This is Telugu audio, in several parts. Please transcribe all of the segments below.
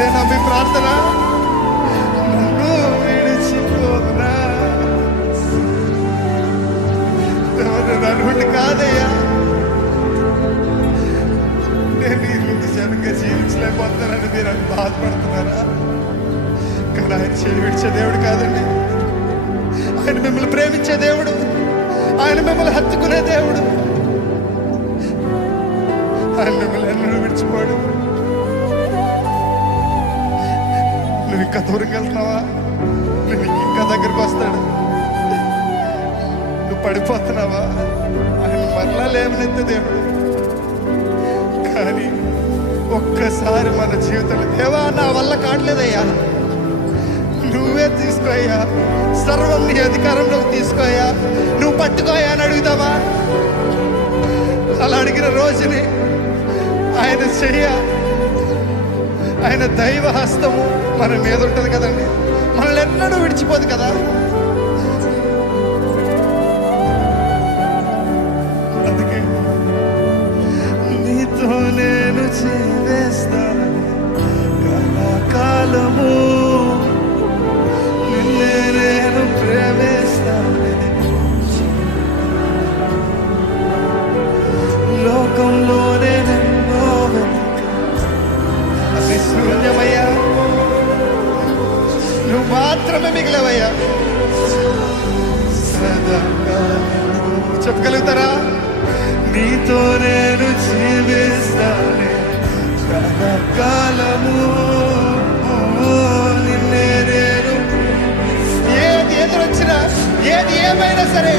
ఇదేనా మీ ప్రార్థన. నన్ను విడిచిపోనా ఎవరు నన్ను కాదయ్యా. నేను ఈ ముందు జనంగా జీవించలేకపోతున్నానని మీరు అని బాధపడుతున్నారా? కానీ ఆయన చేయి విడిచే దేవుడు కాదండి. ఆయన మిమ్మల్ని ప్రేమించే దేవుడు. ఆయన మిమ్మల్ని హత్తుకునే దేవుడు. ఇంకా దూరంగా వెళ్తున్నావా? నువ్వు ఇంకా దగ్గరకు వస్తాడు? నువ్వు పడిపోతున్నావా? ఆయన మరలా లేవనెత్తే దేవుడు. కానీ ఒక్కసారి మన జీవితంలో దేవా నా వల్ల కావట్లేదయ్యా. నువ్వే తీసుకోయ్యా. సర్వం నీ అధికారంలోకి తీసుకోయా నువ్వు పట్టుకోయా అని అడుగుతావా? అలా అడిగిన రోజుని ఆయన చెయ్య. ఆయన దైవ హస్తము మన మీద ఉంటుంది కదండి. మనల్ని ఎన్నడూ విడిచిపోదు కదా. అందుకే నీతో నేను చే మాత్రమే మిగిలవయ్యా. చెప్పగలుగుతారా? నీతో నేను జీవిస్తానే. కలకాలము నిన్నే నేను ఏది ఎదురొచ్చినా ఏది ఏమైనా సరే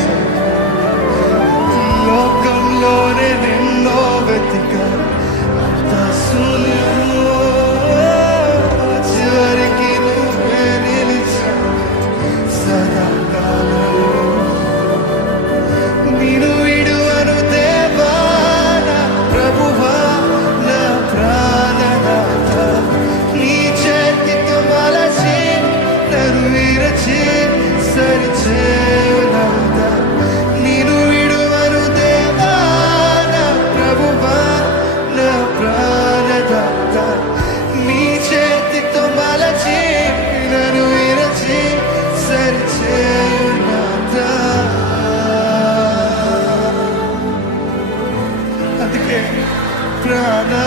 నా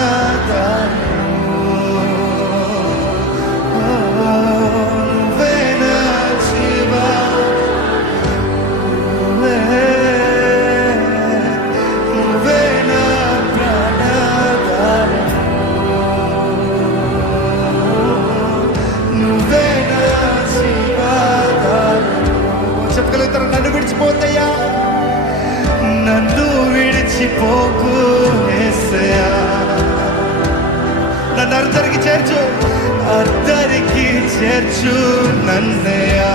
జీవాదాయము చెప్పగలుగుతారు? నన్ను విడిచిపోతాయా చేసి పోకు నన్ను అర్ధరికి చేర్చు. అర్ధరికి చేర్చు నన్నయ్యా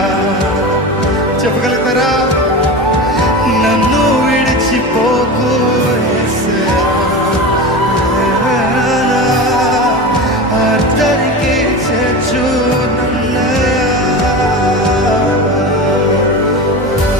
చెప్పగలుగుతారా? నన్ను విడిచిపోకు